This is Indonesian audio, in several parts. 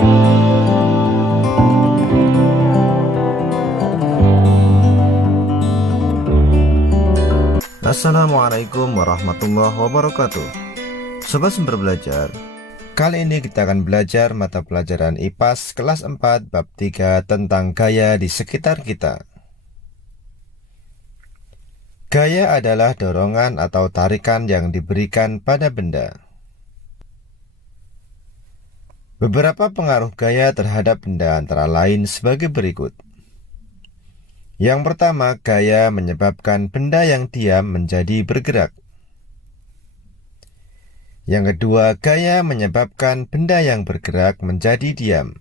Assalamualaikum warahmatullahi wabarakatuh. Sobat Sumber Belajar, kali ini kita akan belajar mata pelajaran IPAS kelas 4 bab 3 tentang gaya di sekitar kita. Gaya adalah dorongan atau tarikan yang diberikan pada benda. Beberapa pengaruh gaya terhadap benda antara lain sebagai berikut. Yang pertama, gaya menyebabkan benda yang diam menjadi bergerak. Yang kedua, gaya menyebabkan benda yang bergerak menjadi diam.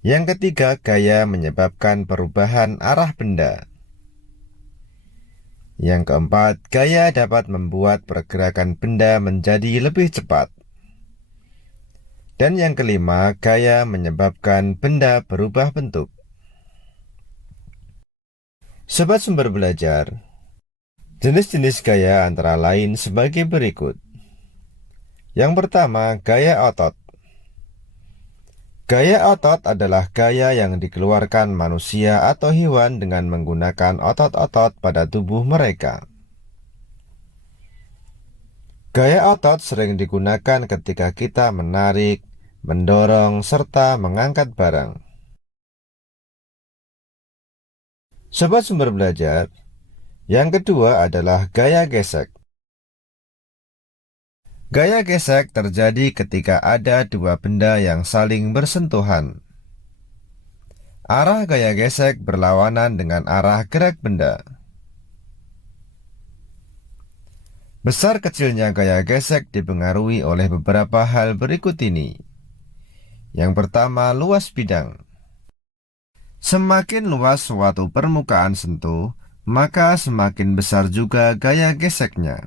Yang ketiga, gaya menyebabkan perubahan arah benda. Yang keempat, gaya dapat membuat pergerakan benda menjadi lebih cepat. Dan yang kelima, gaya menyebabkan benda berubah bentuk. Sobat Sumber Belajar, jenis-jenis gaya antara lain sebagai berikut. Yang pertama, gaya otot. Gaya otot adalah gaya yang dikeluarkan manusia atau hewan dengan menggunakan otot-otot pada tubuh mereka. Gaya otot sering digunakan ketika kita menarik, mendorong, serta mengangkat barang. Sobat Sumber Belajar, yang kedua adalah gaya gesek. Gaya gesek terjadi ketika ada dua benda yang saling bersentuhan. Arah gaya gesek berlawanan dengan arah gerak benda. Besar kecilnya gaya gesek dipengaruhi oleh beberapa hal berikut ini. Yang pertama, luas bidang. Semakin luas suatu permukaan sentuh, maka semakin besar juga gaya geseknya.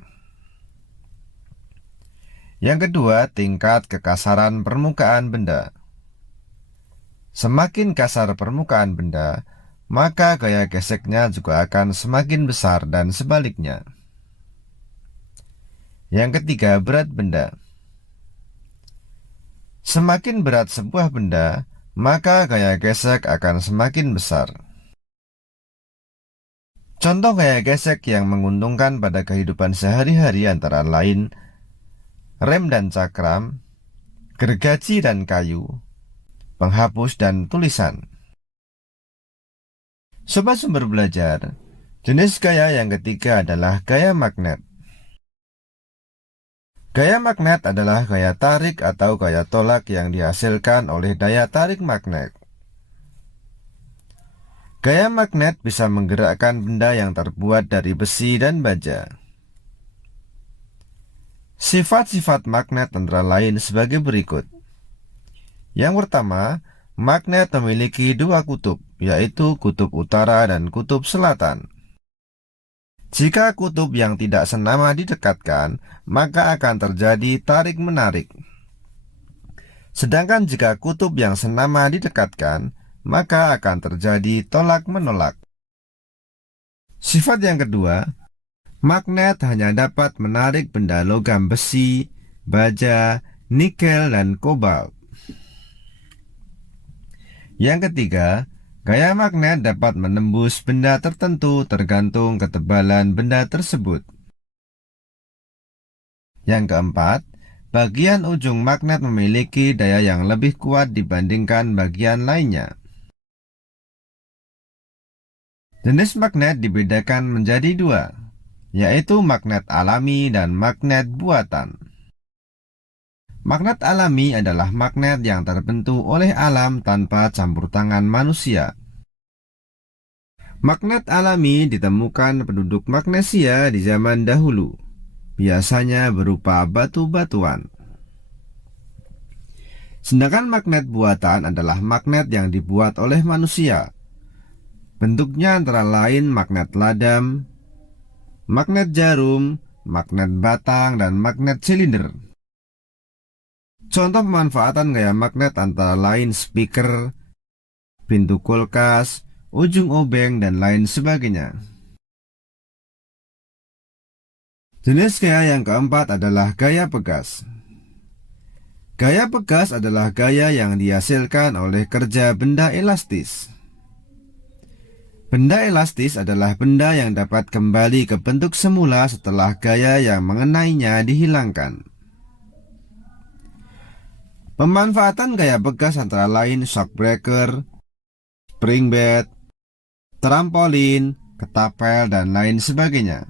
Yang kedua, tingkat kekasaran permukaan benda. Semakin kasar permukaan benda, maka gaya geseknya juga akan semakin besar dan sebaliknya. Yang ketiga, berat benda. Semakin berat sebuah benda, maka gaya gesek akan semakin besar. Contoh gaya gesek yang menguntungkan pada kehidupan sehari-hari antara lain rem dan cakram, gergaji dan kayu, penghapus dan tulisan. Sobat Sumber Belajar, jenis gaya yang ketiga adalah gaya magnet. Gaya magnet adalah gaya tarik atau gaya tolak yang dihasilkan oleh daya tarik magnet. Gaya magnet bisa menggerakkan benda yang terbuat dari besi dan baja. Sifat-sifat magnet antara lain sebagai berikut. Yang pertama, magnet memiliki dua kutub, yaitu kutub utara dan kutub selatan. Jika kutub yang tidak senama didekatkan, maka akan terjadi tarik-menarik. Sedangkan jika kutub yang senama didekatkan, maka akan terjadi tolak-menolak. Sifat yang kedua, magnet hanya dapat menarik benda logam besi, baja, nikel, dan kobalt. Yang ketiga, gaya magnet dapat menembus benda tertentu tergantung ketebalan benda tersebut. Yang keempat, bagian ujung magnet memiliki daya yang lebih kuat dibandingkan bagian lainnya. Jenis magnet dibedakan menjadi dua, yaitu magnet alami dan magnet buatan. Magnet alami adalah magnet yang terbentuk oleh alam tanpa campur tangan manusia. Magnet alami ditemukan penduduk Magnesia di zaman dahulu, biasanya berupa batu-batuan. Sedangkan magnet buatan adalah magnet yang dibuat oleh manusia. Bentuknya antara lain magnet ladam, magnet jarum, magnet batang, dan magnet silinder. Contoh pemanfaatan gaya magnet antara lain speaker, pintu kulkas, ujung obeng, dan lain sebagainya. Jenis gaya yang keempat adalah gaya pegas. Gaya pegas adalah gaya yang dihasilkan oleh kerja benda elastis. Benda elastis adalah benda yang dapat kembali ke bentuk semula setelah gaya yang mengenainya dihilangkan. Pemanfaatan gaya pegas antara lain shock breaker, spring bed, trampolin, ketapel, dan lain sebagainya.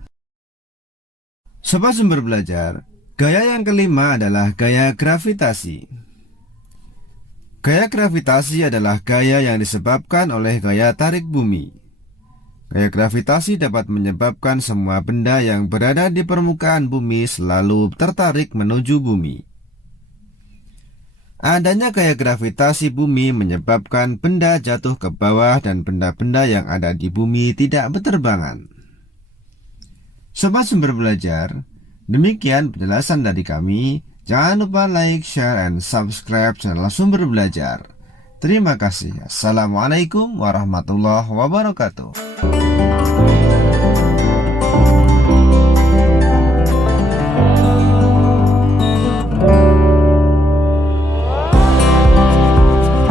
Sobat Sumber Belajar, gaya yang kelima adalah gaya gravitasi. Gaya gravitasi adalah gaya yang disebabkan oleh gaya tarik bumi. Gaya gravitasi dapat menyebabkan semua benda yang berada di permukaan bumi selalu tertarik menuju bumi. Adanya gaya gravitasi bumi menyebabkan benda jatuh ke bawah dan benda-benda yang ada di bumi tidak berterbangan. Sobat Sumber Belajar, demikian penjelasan dari kami. Jangan lupa like, share, and subscribe channel Sumber Belajar. Terima kasih. Assalamualaikum warahmatullahi wabarakatuh.